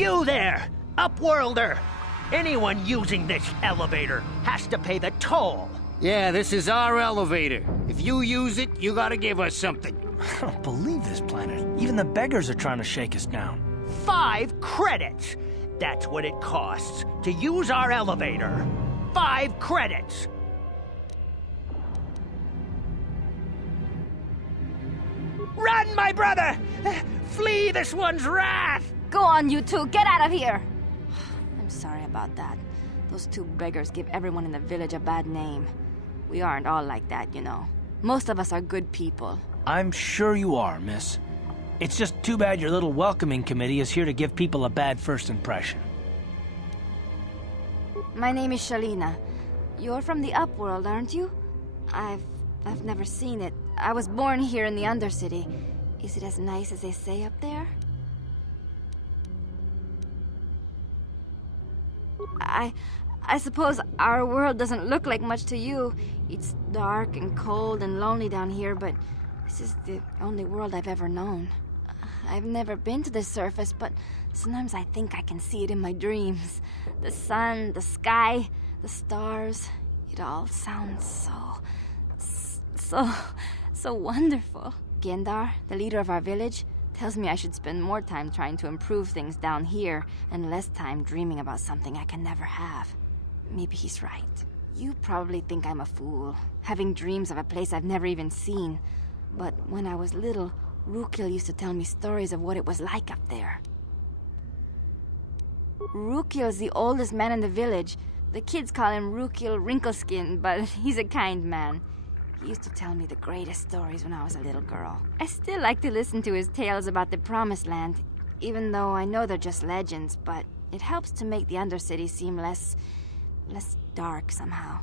You there, Upworlder! Anyone using this elevator has to pay the toll. Yeah, this is our elevator. If you use it, you gotta give us something. I don't believe this planet. Even the beggars are trying to shake us down. 5 credits! That's what it costs to use our elevator. 5 credits! Run, my brother! Flee this one's wrath! Go on, you two, get out of here! I'm sorry about that. Those 2 beggars give everyone in the village a bad name. We aren't all like that, you know. Most of us are good people. I'm sure you are, miss. It's just too bad your little welcoming committee is here to give people a bad first impression. My name is Shalina. You're from the Upworld, aren't you? I've never seen it. I was born here in the Undercity. Is it as nice as they say up there? I suppose our world doesn't look like much to you. It's dark and cold and lonely down here, but this is the only world I've ever known. I've never been to the surface, but sometimes I think I can see it in my dreams. The sun, the sky, the stars. It all sounds so wonderful. Gendar, the leader of our village, tells me I should spend more time trying to improve things down here and less time dreaming about something I can never have. Maybe he's right. You probably think I'm a fool, having dreams of a place I've never even seen. But when I was little, Rukil used to tell me stories of what it was like up there. Rukil's the oldest man in the village. The kids call him Rukil Wrinkleskin, but he's a kind man. He used to tell me the greatest stories when I was a little girl. I still like to listen to his tales about the Promised Land, even though I know they're just legends, but it helps to make the Undercity seem less dark somehow.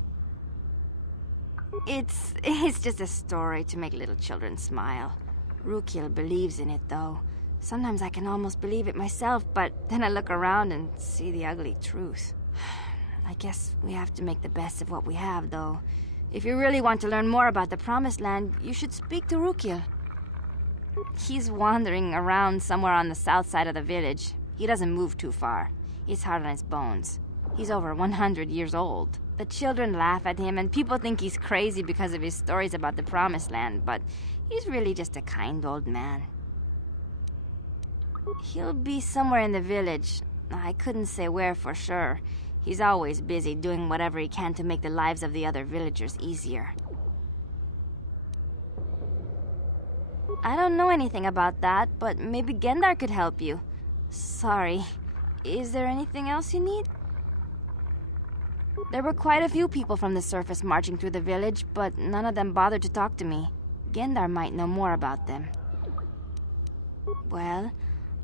It's just a story to make little children smile. Rukil believes in it, though. Sometimes I can almost believe it myself, but then I look around and see the ugly truth. I guess we have to make the best of what we have, though. If you really want to learn more about the Promised Land, you should speak to Rukil. He's wandering around somewhere on the south side of the village. He doesn't move too far. He's hard on his bones. He's over 100 years old. The children laugh at him, and people think he's crazy because of his stories about the Promised Land, but he's really just a kind old man. He'll be somewhere in the village. I couldn't say where for sure. He's always busy doing whatever he can to make the lives of the other villagers easier. I don't know anything about that, but maybe Gendar could help you. Sorry. Is there anything else you need? There were quite a few people from the surface marching through the village, but none of them bothered to talk to me. Gendar might know more about them. Well,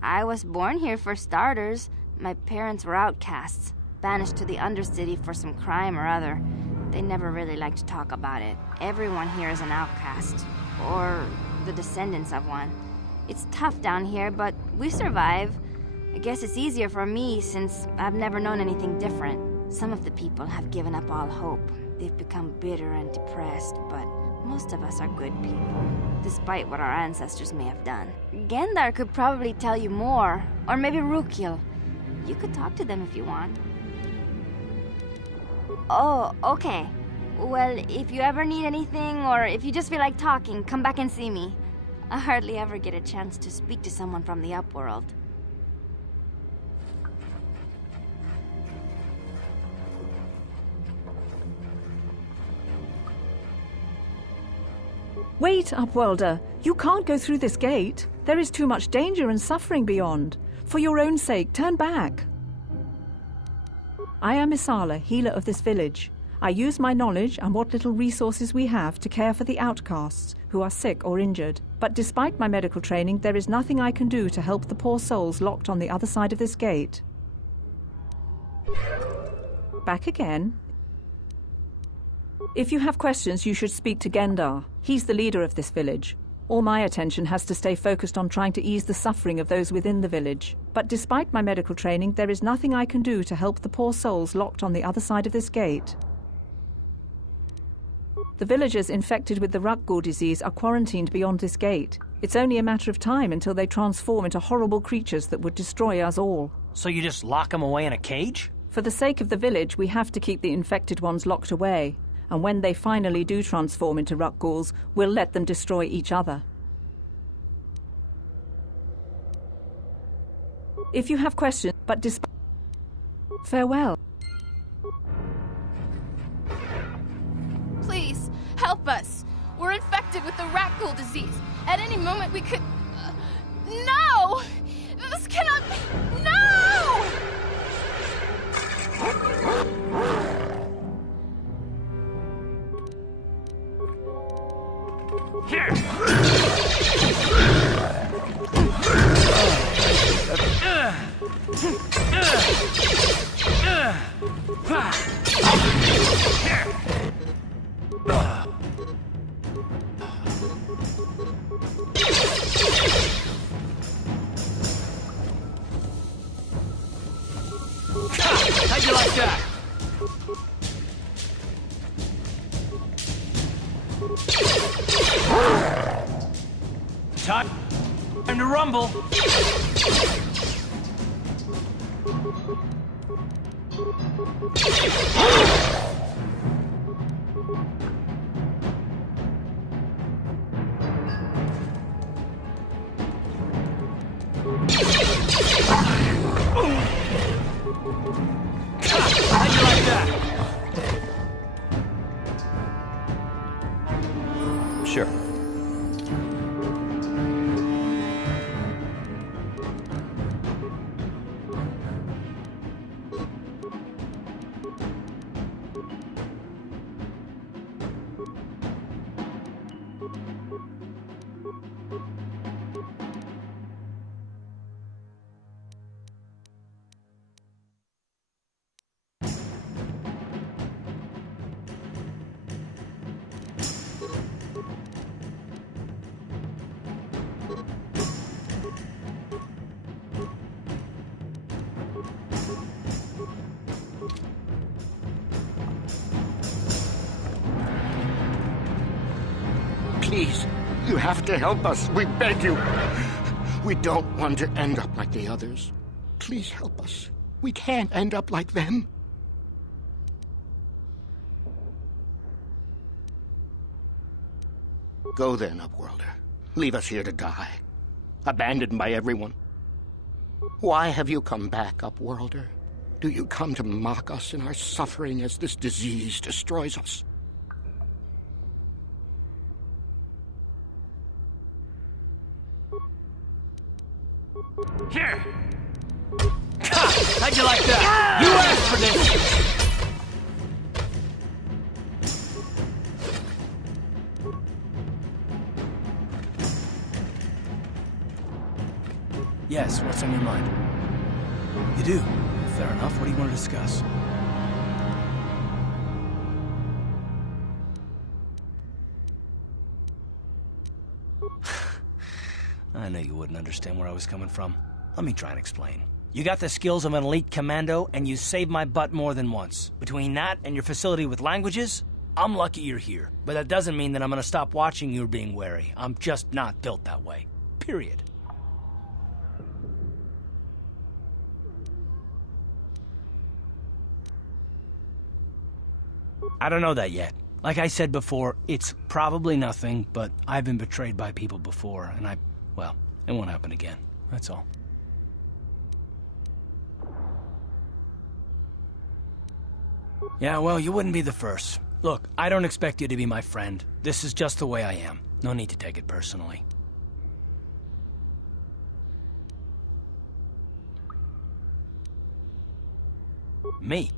I was born here for starters. My parents were outcasts, banished to the Undercity for some crime or other. They never really liked to talk about it. Everyone here is an outcast, or the descendants of one. It's tough down here, but we survive. I guess it's easier for me since I've never known anything different. Some of the people have given up all hope. They've become bitter and depressed, but most of us are good people, despite what our ancestors may have done. Gendar could probably tell you more, or maybe Rukil. You could talk to them if you want. Oh, okay. Well, if you ever need anything, or if you just feel like talking, come back and see me. I hardly ever get a chance to speak to someone from the Upworld. Wait, Upworlder. You can't go through this gate. There is too much danger and suffering beyond. For your own sake, turn back. I am Isala, healer of this village. I use my knowledge and what little resources we have to care for the outcasts who are sick or injured. But despite my medical training, there is nothing I can do to help the poor souls locked on the other side of this gate. Back again. If you have questions, you should speak to Gendar. He's the leader of this village. All my attention has to stay focused on trying to ease the suffering of those within the village. But despite my medical training, there is nothing I can do to help the poor souls locked on the other side of this gate. The villagers infected with the Rukgul disease are quarantined beyond this gate. It's only a matter of time until they transform into horrible creatures that would destroy us all. So you just lock them away in a cage? For the sake of the village, we have to keep the infected ones locked away. And when they finally do transform into Ruckghouls, we'll let them destroy each other. If you have questions, but farewell. Please, help us. We're infected with the Rakghoul disease. At any moment we could... No! This cannot be... No! How'd you like that? Time to rumble. How'd you like that? Sure. Please, you have to help us. We beg you. We don't want to end up like the others. Please help us. We can't end up like them. Go then, Upworlder. Leave us here to die. Abandoned by everyone. Why have you come back, Upworlder? Do you come to mock us in our suffering as this disease destroys us? Here! How'd you like that? You asked for this! Yes, what's on your mind? You do? Fair enough. What do you want to discuss? I knew you wouldn't understand where I was coming from. Let me try and explain. You got the skills of an elite commando, and you saved my butt more than once. Between that and your facility with languages, I'm lucky you're here. But that doesn't mean that I'm gonna stop watching you being wary. I'm just not built that way. Period. I don't know that yet. Like I said before, it's probably nothing, but I've been betrayed by people before, and well, it won't happen again. That's all. Yeah, well, you wouldn't be the first. Look, I don't expect you to be my friend. This is just the way I am. No need to take it personally. Me?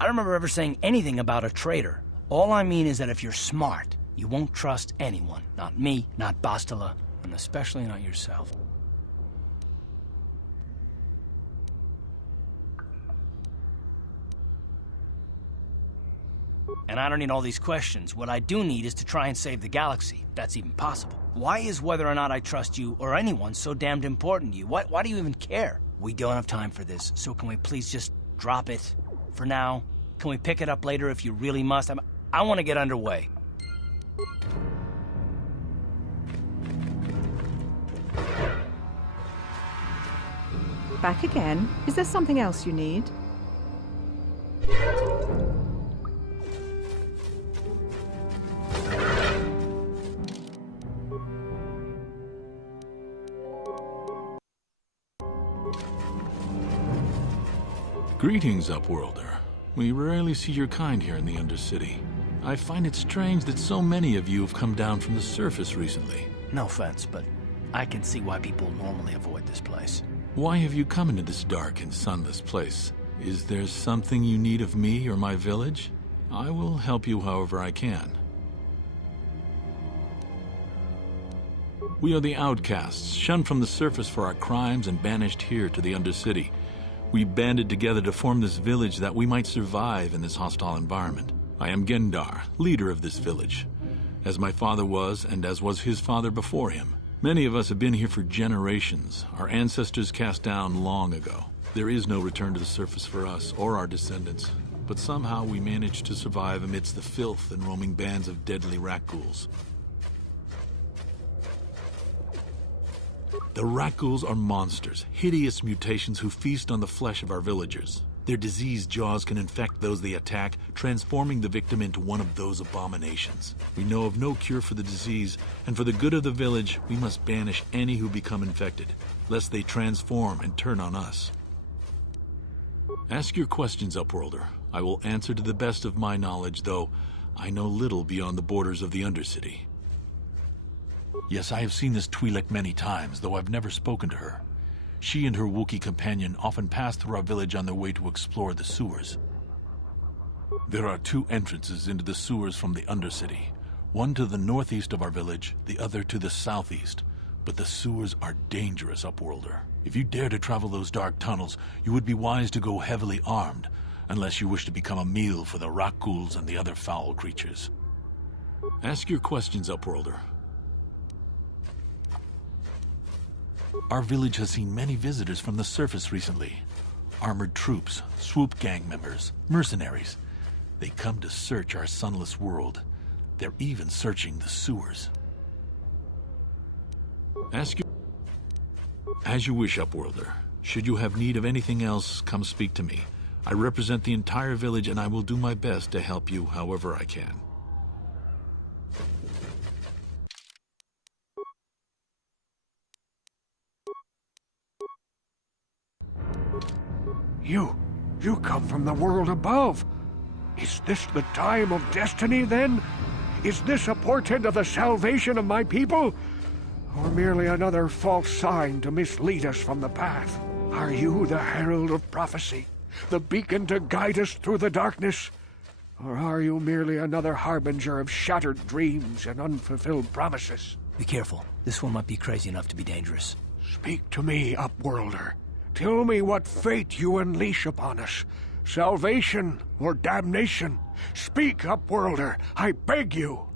I don't remember ever saying anything about a traitor. All I mean is that if you're smart, you won't trust anyone. Not me, not Bastila, and especially not yourself. And I don't need all these questions. What I do need is to try and save the galaxy, if that's even possible. Why is whether or not I trust you or anyone so damned important to you? Why do you even care? We don't have time for this, so can we please just drop it for now? Can we pick it up later if you really must? I want to get underway. Back again? Is there something else you need? Greetings, Upworlder. We rarely see your kind here in the Undercity. I find it strange that so many of you have come down from the surface recently. No offense, but I can see why people normally avoid this place. Why have you come into this dark and sunless place? Is there something you need of me or my village? I will help you however I can. We are the outcasts, shunned from the surface for our crimes and banished here to the Undercity. We banded together to form this village that we might survive in this hostile environment. I am Gendar, leader of this village, as my father was and as was his father before him. Many of us have been here for generations, our ancestors cast down long ago. There is no return to the surface for us or our descendants, but somehow we managed to survive amidst the filth and roaming bands of deadly rat-ghouls. The rat-ghouls are monsters, hideous mutations who feast on the flesh of our villagers. Their diseased jaws can infect those they attack, transforming the victim into one of those abominations. We know of no cure for the disease, and for the good of the village, we must banish any who become infected, lest they transform and turn on us. Ask your questions, Upworlder. I will answer to the best of my knowledge, though I know little beyond the borders of the Undercity. Yes, I have seen this Twi'lek many times, though I've never spoken to her. She and her Wookiee companion often pass through our village on their way to explore the sewers. There are two entrances into the sewers from the Undercity, one to the northeast of our village, the other to the southeast. But the sewers are dangerous, Upworlder. If you dare to travel those dark tunnels, you would be wise to go heavily armed, unless you wish to become a meal for the rat-ghouls and the other foul creatures. Ask your questions, Upworlder. Our village has seen many visitors from the surface recently. Armored troops, swoop gang members, mercenaries. They come to search our sunless world. They're even searching the sewers. As you wish, Upworlder. Should you have need of anything else, come speak to me. I represent the entire village and I will do my best to help you however I can. You come from the world above. Is this the time of destiny, then? Is this a portent of the salvation of my people? Or merely another false sign to mislead us from the path? Are you the herald of prophecy, the beacon to guide us through the darkness? Or are you merely another harbinger of shattered dreams and unfulfilled promises? Be careful. This one might be crazy enough to be dangerous. Speak to me, Upworlder. Tell me what fate you unleash upon us. Salvation or damnation? Speak, Upworlder, I beg you.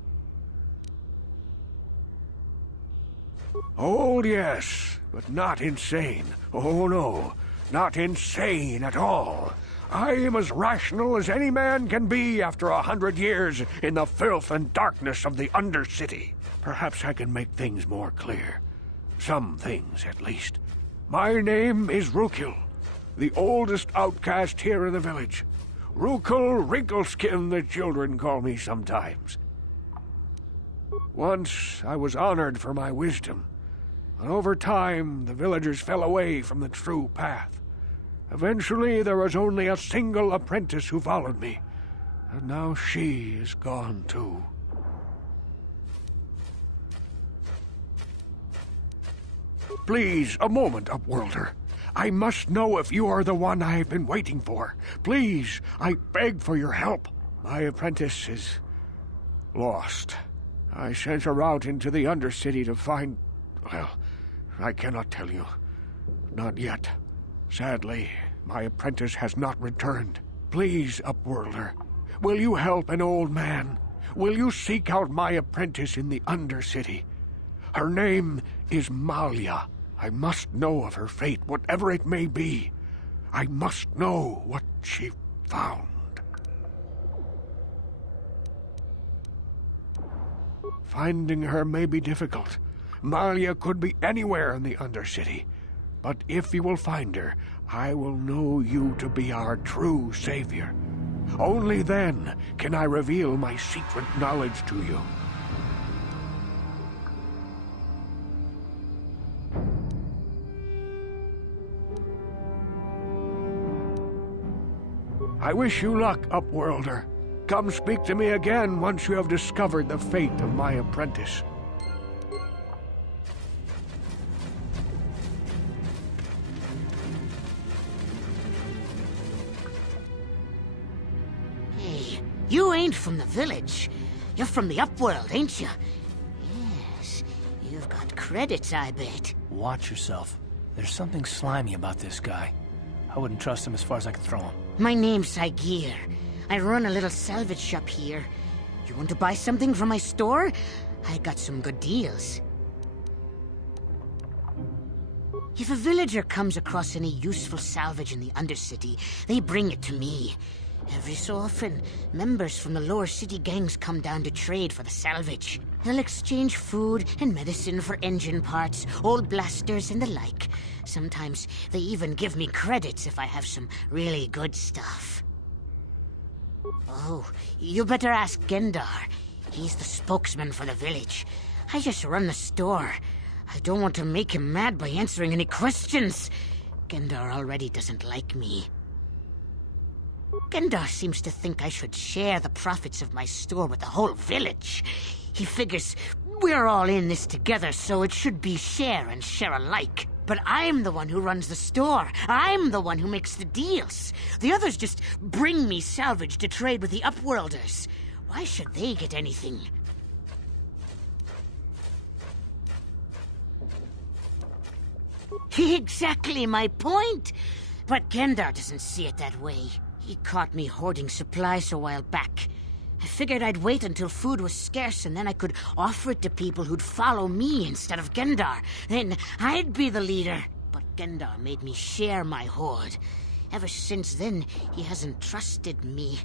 Oh, yes, but not insane. Oh, no, not insane at all. I am as rational as any man can be after 100 years in the filth and darkness of the Undercity. Perhaps I can make things more clear. Some things, at least. My name is Rukil, the oldest outcast here in the village. Rukil Wrinkleskin, the children call me sometimes. Once I was honored for my wisdom, but over time the villagers fell away from the true path. Eventually there was only a single apprentice who followed me, and now she is gone too. Please, a moment, Upworlder. I must know if you are the one I have been waiting for. Please, I beg for your help. My apprentice is lost. I sent her out into the Undercity to find... well, I cannot tell you. Not yet. Sadly, my apprentice has not returned. Please, Upworlder, will you help an old man? Will you seek out my apprentice in the Undercity? Her name is Malia. I must know of her fate, whatever it may be. I must know what she found. Finding her may be difficult. Malia could be anywhere in the Undercity. But if you will find her, I will know you to be our true savior. Only then can I reveal my secret knowledge to you. I wish you luck, Upworlder. Come speak to me again once you have discovered the fate of my apprentice. Hey, you ain't from the village. You're from the Upworld, ain't you? Yes, you've got credits, I bet. Watch yourself. There's something slimy about this guy. I wouldn't trust him as far as I could throw him. My name's Saigir. I run a little salvage shop here. You want to buy something from my store? I got some good deals. If a villager comes across any useful salvage in the Undercity, they bring it to me. Every so often, members from the lower city gangs come down to trade for the salvage. They'll exchange food and medicine for engine parts, old blasters, and the like. Sometimes they even give me credits if I have some really good stuff. Oh, you better ask Gendar. He's the spokesman for the village. I just run the store. I don't want to make him mad by answering any questions. Gendar already doesn't like me. Gendar seems to think I should share the profits of my store with the whole village. He figures we're all in this together, so it should be share and share alike. But I'm the one who runs the store. I'm the one who makes the deals. The others just bring me salvage to trade with the Upworlders. Why should they get anything? Exactly my point. But Gendar doesn't see it that way. He caught me hoarding supplies a while back. I figured I'd wait until food was scarce and then I could offer it to people who'd follow me instead of Gendar. Then I'd be the leader. But Gendar made me share my hoard. Ever since then, he hasn't trusted me.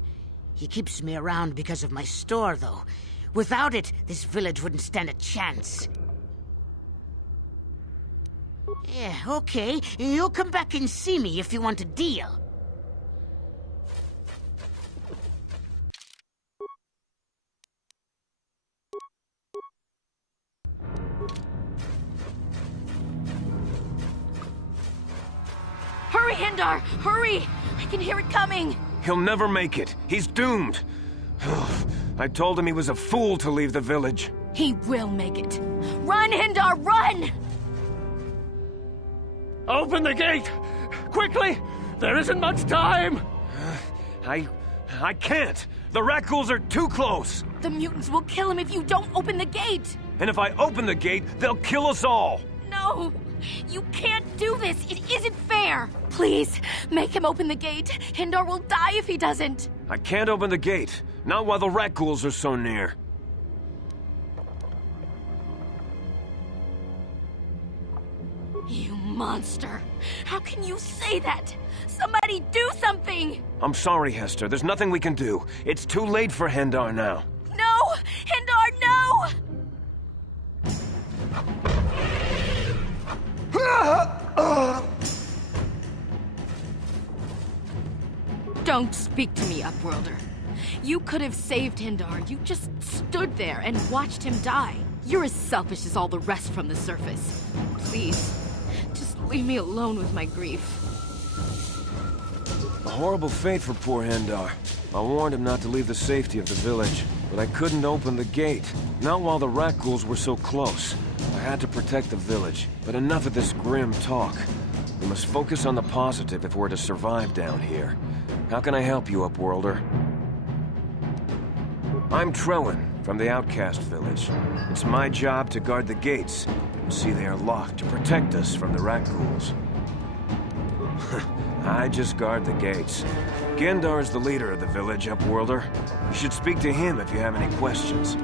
He keeps me around because of my store, though. Without it, this village wouldn't stand a chance. Yeah, okay. You'll come back and see me if you want a deal. Hurry, Hendar! Hurry! I can hear it coming! He'll never make it. He's doomed. I told him he was a fool to leave the village. He will make it. Run, Hendar, run! Open the gate! Quickly! There isn't much time! I can't. The rat ghouls are too close. The mutants will kill him if you don't open the gate! And if I open the gate, they'll kill us all. No! You can't do this! It isn't fair! Please, make him open the gate. Hendar will die if he doesn't. I can't open the gate. Not while the rat ghouls are so near. You monster! How can you say that? Somebody do something! I'm sorry, Hester. There's nothing we can do. It's too late for Hendar now. No! Hendar, no! Don't speak to me, Upworlder. You could have saved Hendar. You just stood there and watched him die. You're as selfish as all the rest from the surface. Please, just leave me alone with my grief. A horrible fate for poor Hendar. I warned him not to leave the safety of the village, but I couldn't open the gate. Not while the rat ghouls were so close. I had to protect the village, but enough of this grim talk. We must focus on the positive if we're to survive down here. How can I help you, Upworlder? I'm Trellin, from the Outcast Village. It's my job to guard the gates, and see they are locked to protect us from the rat ghouls. I just guard the gates. Gendar's the leader of the village, Upworlder. You should speak to him if you have any questions.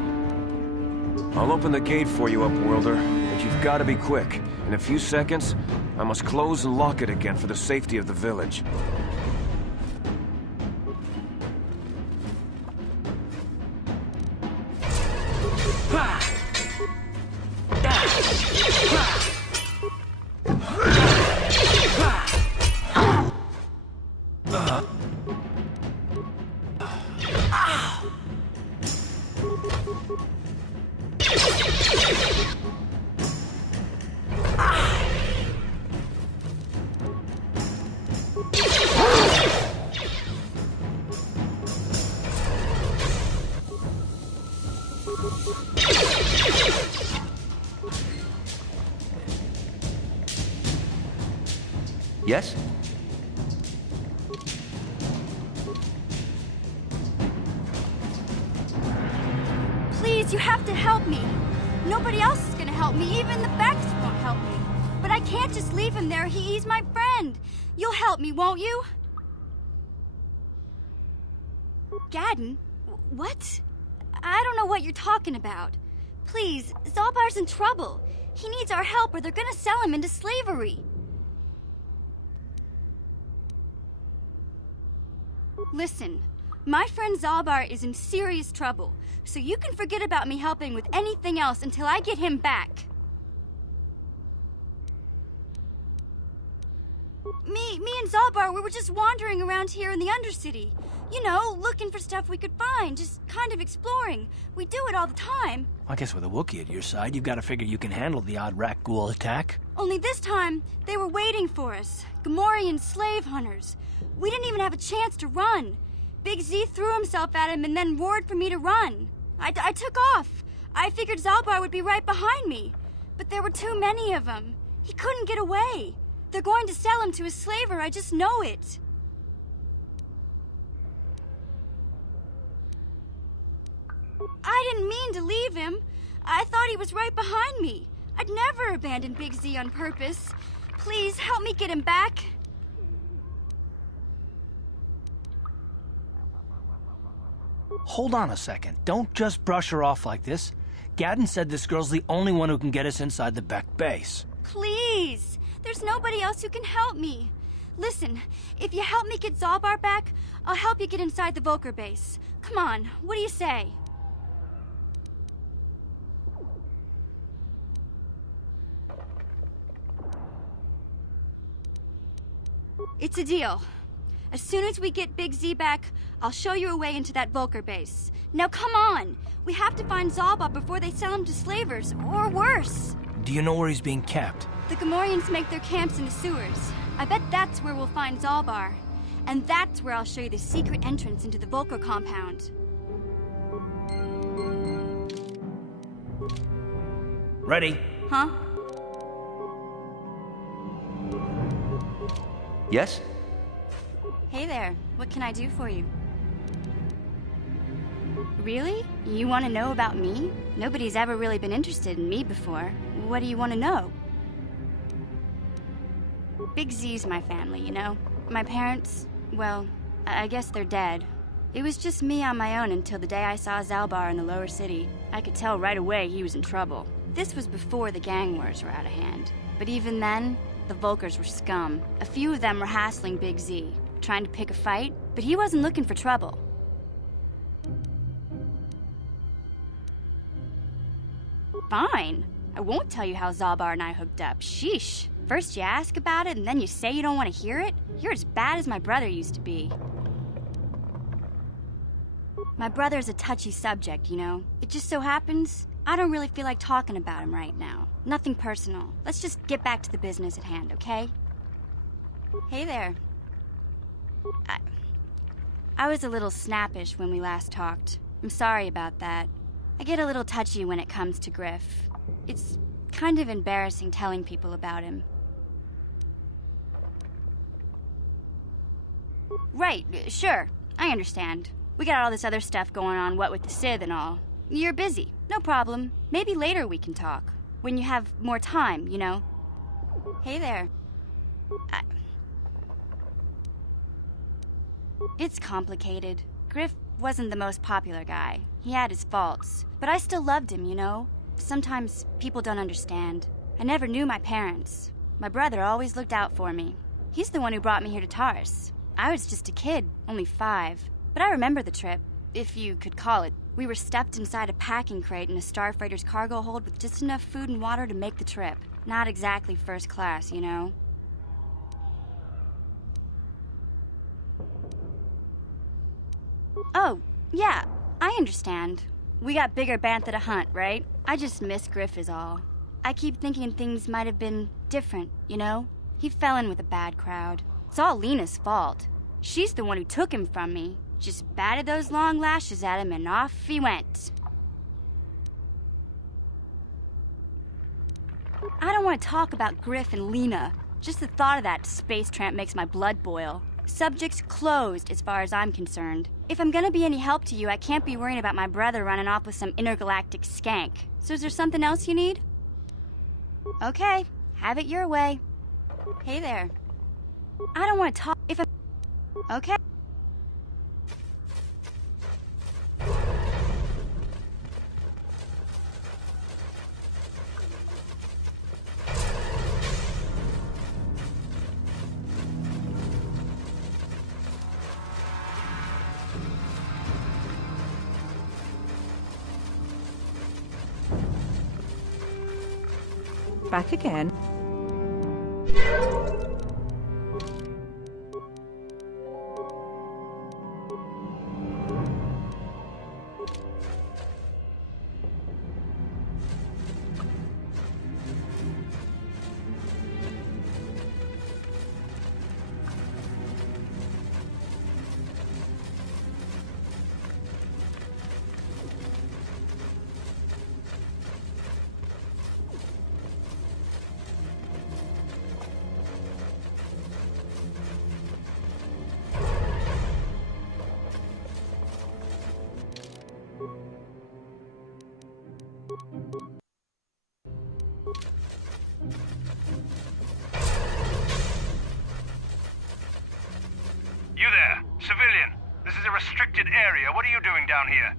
I'll open the gate for you, Upworlder, but you've got to be quick. In a few seconds, I must close and lock it again for the safety of the village. Yes? Please, you have to help me. Nobody else is gonna help me. Even the Becks won't help me. But I can't just leave him there. He's my friend. You'll help me, won't you? Gadden? What? I don't know what you're talking about. Please, Zalbar's in trouble. He needs our help or they're gonna sell him into slavery. Listen, my friend Zalbar is in serious trouble, so you can forget about me helping with anything else until I get him back. Me and Zalbar, we were just wandering around here in the Undercity. You know, looking for stuff we could find, just kind of exploring. We do it all the time. I guess with a Wookiee at your side, you've got to figure you can handle the odd Rakghoul attack. Only this time, they were waiting for us. Gamorrean slave hunters. We didn't even have a chance to run. Big Z threw himself at him and then roared for me to run. I took off. I figured Zalbar would be right behind me. But there were too many of them. He couldn't get away. They're going to sell him to a slaver, I just know it. I didn't mean to leave him. I thought he was right behind me. I'd never abandon Big Z on purpose. Please, help me get him back. Hold on a second. Don't just brush her off like this. Gadden said this girl's the only one who can get us inside the Beck base. Please! There's nobody else who can help me. Listen, if you help me get Zalbar back, I'll help you get inside the Volker base. Come on, what do you say? It's a deal. As soon as we get Big Z back, I'll show you a way into that Volker base. Now come on! We have to find Zalbar before they sell him to slavers, or worse. Do you know where he's being kept? The Gamorreans make their camps in the sewers. I bet that's where we'll find Zalbar. And that's where I'll show you the secret entrance into the Volker compound. Ready? Huh? Yes? Hey there, what can I do for you? Really? You want to know about me? Nobody's ever really been interested in me before. What do you want to know? Big Z's my family, you know? My parents, well, I guess they're dead. It was just me on my own until the day I saw Zalbar in the lower city. I could tell right away he was in trouble. This was before the gang wars were out of hand. But even then, the Volkers were scum. A few of them were hassling Big Z, trying to pick a fight, but he wasn't looking for trouble. Fine. I won't tell you how Zalbar and I hooked up. Sheesh. First you ask about it, and then you say you don't want to hear it? You're as bad as my brother used to be. My brother's a touchy subject, you know? It just so happens, I don't really feel like talking about him right now. Nothing personal. Let's just get back to the business at hand, okay? Hey there. I was a little snappish when we last talked. I'm sorry about that. I get a little touchy when it comes to Griff. It's kind of embarrassing telling people about him. Right, sure. I understand. We got all this other stuff going on, what with the Sith and all. You're busy. No problem. Maybe later we can talk. When you have more time, you know? Hey there. It's complicated. Griff wasn't the most popular guy. He had his faults. But I still loved him, you know? Sometimes people don't understand. I never knew my parents. My brother always looked out for me. He's the one who brought me here to Taris. I was just a kid, only 5. But I remember the trip, if you could call it. We were stuffed inside a packing crate in a starfighter's cargo hold with just enough food and water to make the trip. Not exactly first class, you know? Oh, yeah, I understand. We got bigger bantha to hunt, right? I just miss Griff is all. I keep thinking things might have been different, you know? He fell in with a bad crowd. It's all Lena's fault. She's the one who took him from me. Just batted those long lashes at him and off he went. I don't want to talk about Griff and Lena. Just the thought of that space tramp makes my blood boil. Subject's closed, as far as I'm concerned. If I'm gonna be any help to you, I can't be worrying about my brother running off with some intergalactic skank. So is there something else you need? Okay, have it your way. Hey there. I don't want to talk if I'm... Okay. Back again. You there, civilian. This is a restricted area. What are you doing down here?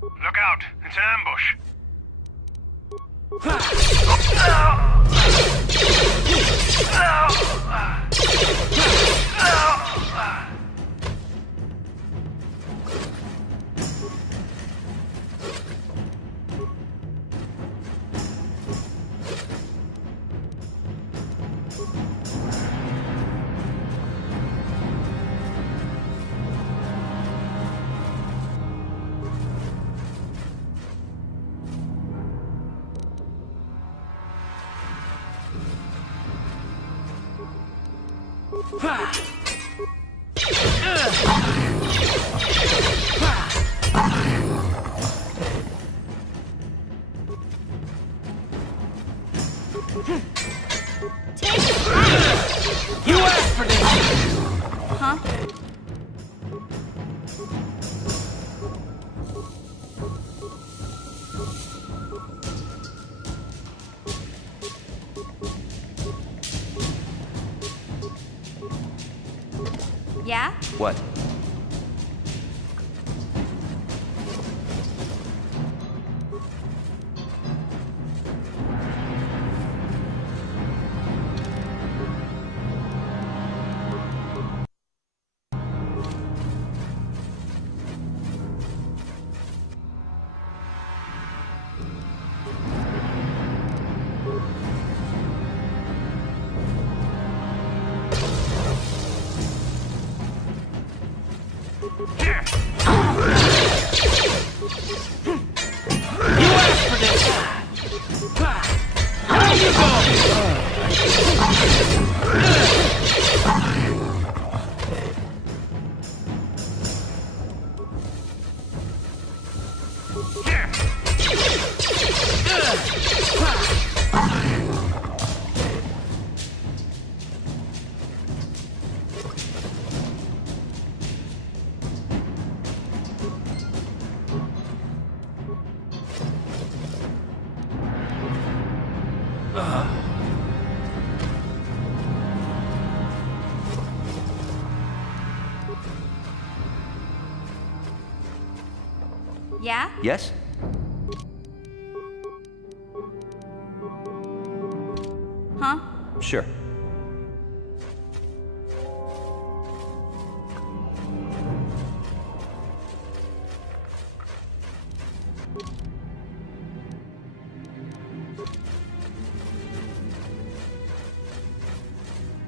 Look out! It's an ambush! You asked for this! Huh? Yeah? What? Yeah? Yes? Huh? Sure.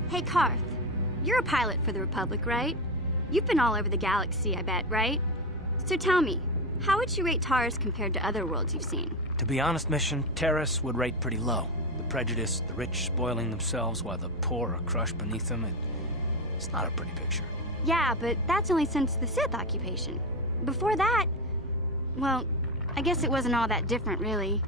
Hey, Carth. You're a pilot for the Republic, right? You've been all over the galaxy, I bet, right? So tell me, how would you rate Taurus compared to other worlds you've seen? To be honest, Mission, Terrace would rate pretty low. The prejudice, the rich spoiling themselves while the poor are crushed beneath them, it's not a pretty picture. Yeah, but that's only since the Sith occupation. Before that, well, I guess it wasn't all that different, really.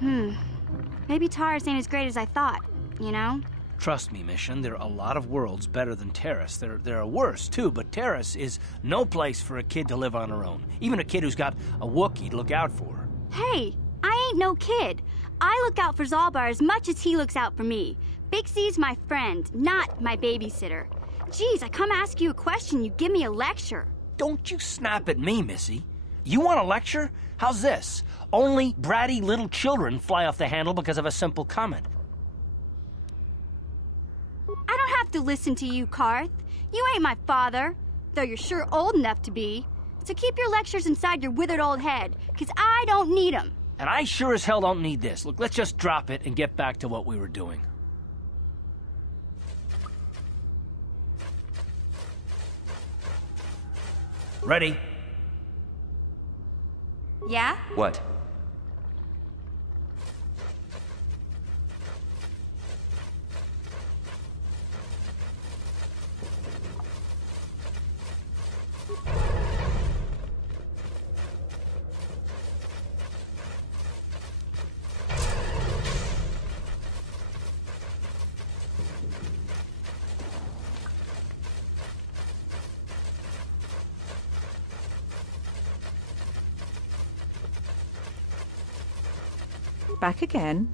Maybe Taurus ain't as great as I thought, you know? Trust me, Mission, there are a lot of worlds better than Terrace. There are worse, too, but Terrace is no place for a kid to live on her own. Even a kid who's got a Wookiee to look out for. Hey, I ain't no kid. I look out for Zalbar as much as he looks out for me. Big C's my friend, not my babysitter. Geez, I come ask you a question, you give me a lecture. Don't you snap at me, Missy. You want a lecture? How's this? Only bratty little children fly off the handle because of a simple comment. I don't have to listen to you, Carth. You ain't my father, though you're sure old enough to be. So keep your lectures inside your withered old head, 'cause I don't need 'em. And I sure as hell don't need this. Look, let's just drop it and get back to what we were doing. Ready? Yeah? What? Back again.